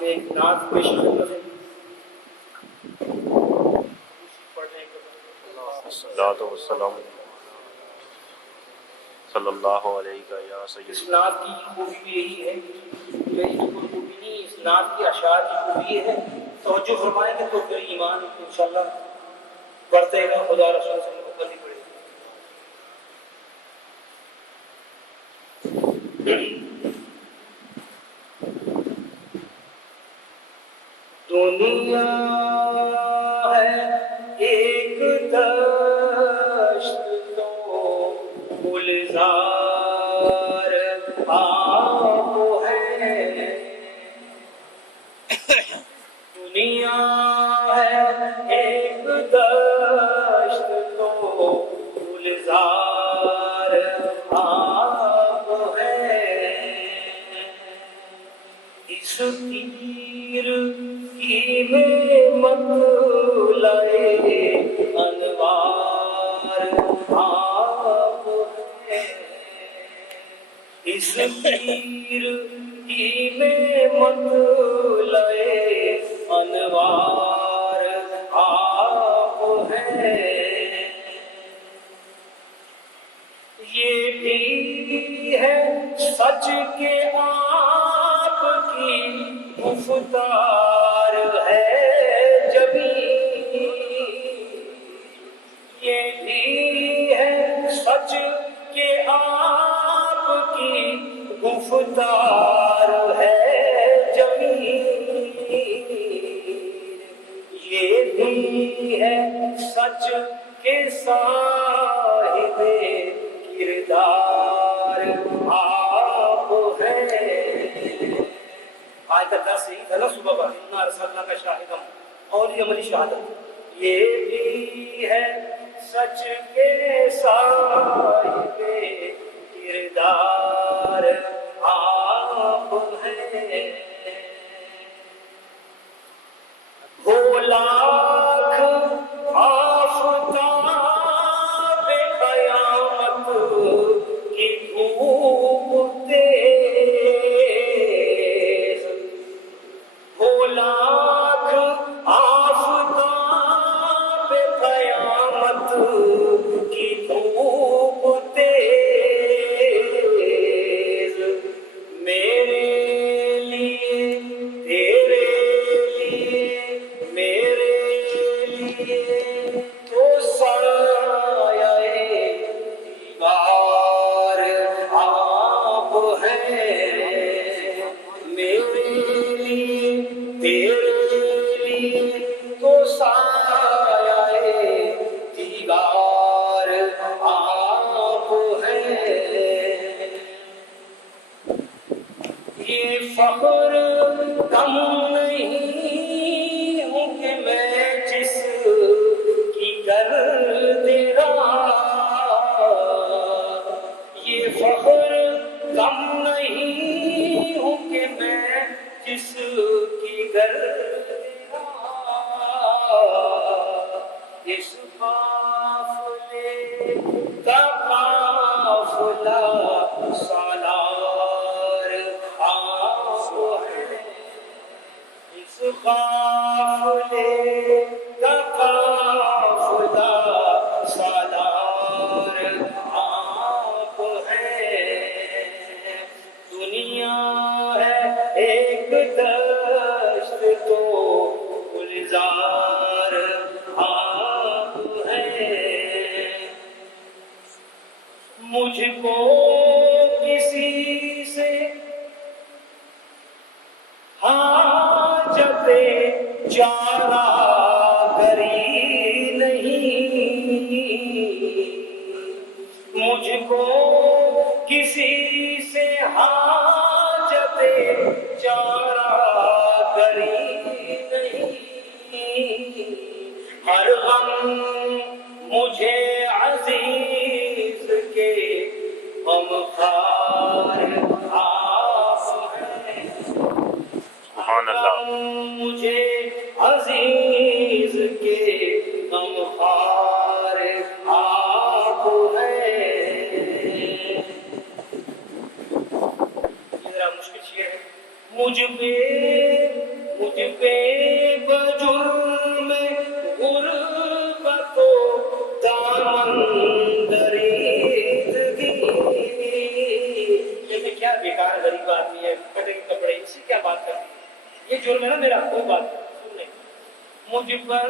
ہم ایک نعت پیش خدمت ہے الصلاۃ والسلام صلی اللہ علیہ یا سید. اس نعت کی خوبی بھی یہی ہے کہ اس کو خوبی نہیں، اس نعت کی اشعار کی خوبی یہ ہے توجہ فرمائیں گے تو پھر ایمان انشاءاللہ بڑھتے گا، خدا رسول سے محبت ہی بڑھے گی. دنیا ہے ایک دشت تو گلزار آپ ہے. دنیا ہے ایک دشت تو گلزار آپ ہے. اس تیر کی میں مطلع انوار آپ ہے. اس تیر کی میں مطلع انوار آپ ہے. یہ بھی ہے سچ کے آپ کی گفتار ہے جبھی. یہ بھی ہے سچ کے آپ کی گفتار ہے جبھی. یہ بھی ہے سچ کے صاحب کردار آپ ہیں. آج کا درس یہی تھا نا صبح کا، انا ارسلنا کا شاہدم اور یہ عملی شہادت. یہ بھی ہے سچ کے صاحب کردار آپ ہیں. ہو لاکھ آفتاب قیامت کی دھوپ تیز. ہو لاکھ آفتاب قیامت کی دھوپ تیز. میرے لیے تیرے لیے میرے لیے تو سایہ دیوار آپ ہیں. میرے لیے تیرے لیے تو سایہ دیوار آپ ہیں. یہ فخر کم نہیں ہوں کہ میں جس کی گرد رہا. یہ فخر کم نہیں ہوں کہ میں جس کی گرد رہا. اس قافلے کا قافلہ سالار آپ ہے. اس قافلے کا قافلہ سالار آپ ہے. دنیا ہے ایک دشت تو گلزار آپ ہے. مجھ کو کسی سے حاجت چارہ گری نہیں. مجھ کو کسی سے حاجت چارہ گری نہیں. ہر غم مجھے عزیز کے غمخوار آپ ہیں. سبحان اللہ. مجھے عزیز کے غمخوار آپ ہیں. یہ ذرا مشکل شعر ہے. مجھ پہ جرم ہے نا میرا، کوئی بات سن لیں، مجھ پر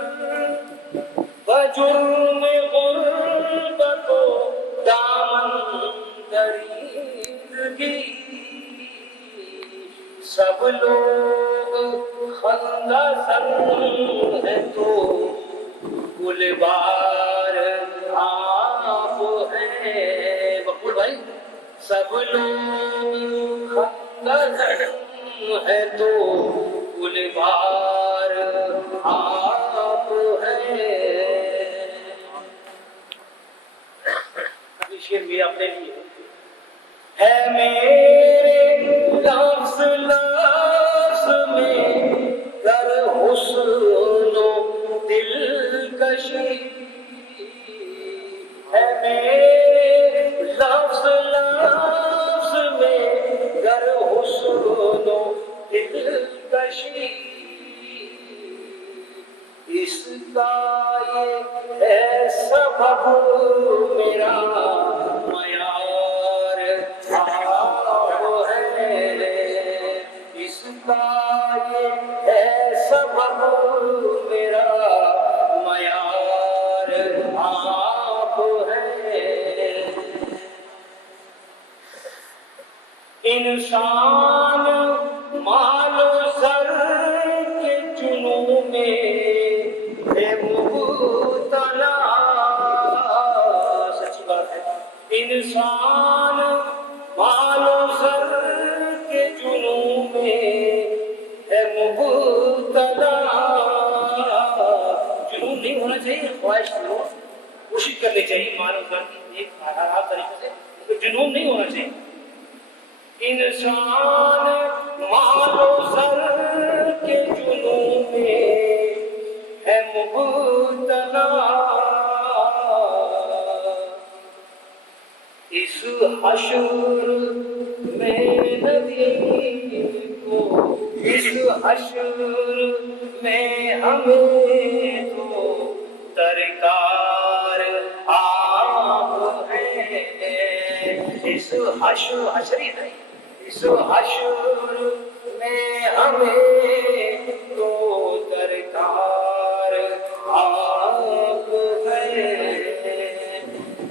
بجرم غربت و دامن دریدگی سب لوگ خندہ سر ہے تو گل بار آپ ہیں مقبول بھائی، سب لوگ خندہ سر ہے تو گل بار آپ ہیں۔ ابھی شیر بھی اپنے لیے ہے میرے لفظ لفظ میں در حسن و دلکشی، ہے میرے لفظ لفظ میں در حسن و دلکشی، اس کا یہ ہے سبب میرا معیار آپ ہے، اس کا یہ ہے سبب میرا معیار آپ ہے۔ انسان مال و زر کے جنون میں ہے مبتلا، سچی بات ہے، انسان مال و زر کے جنون میں ہے مبتلا، جنون نہیں ہونا چاہیے، خواہش نہیں، کوشش کرنی چاہیے مال و زر کی ایک حلال طریقے سے، جنون نہیں ہونا چاہیے۔ انسان مال و زر کے جنون میں ہے مبتلا، اس حشر میں نبی کو، اس حشر میں ہمیں تو درکار آپ ہیں، اس حشر حشری ہے، اس حشر میں ہمیں تو درکار آپ ہیں۔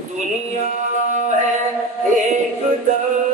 دنیا ہے ایک دم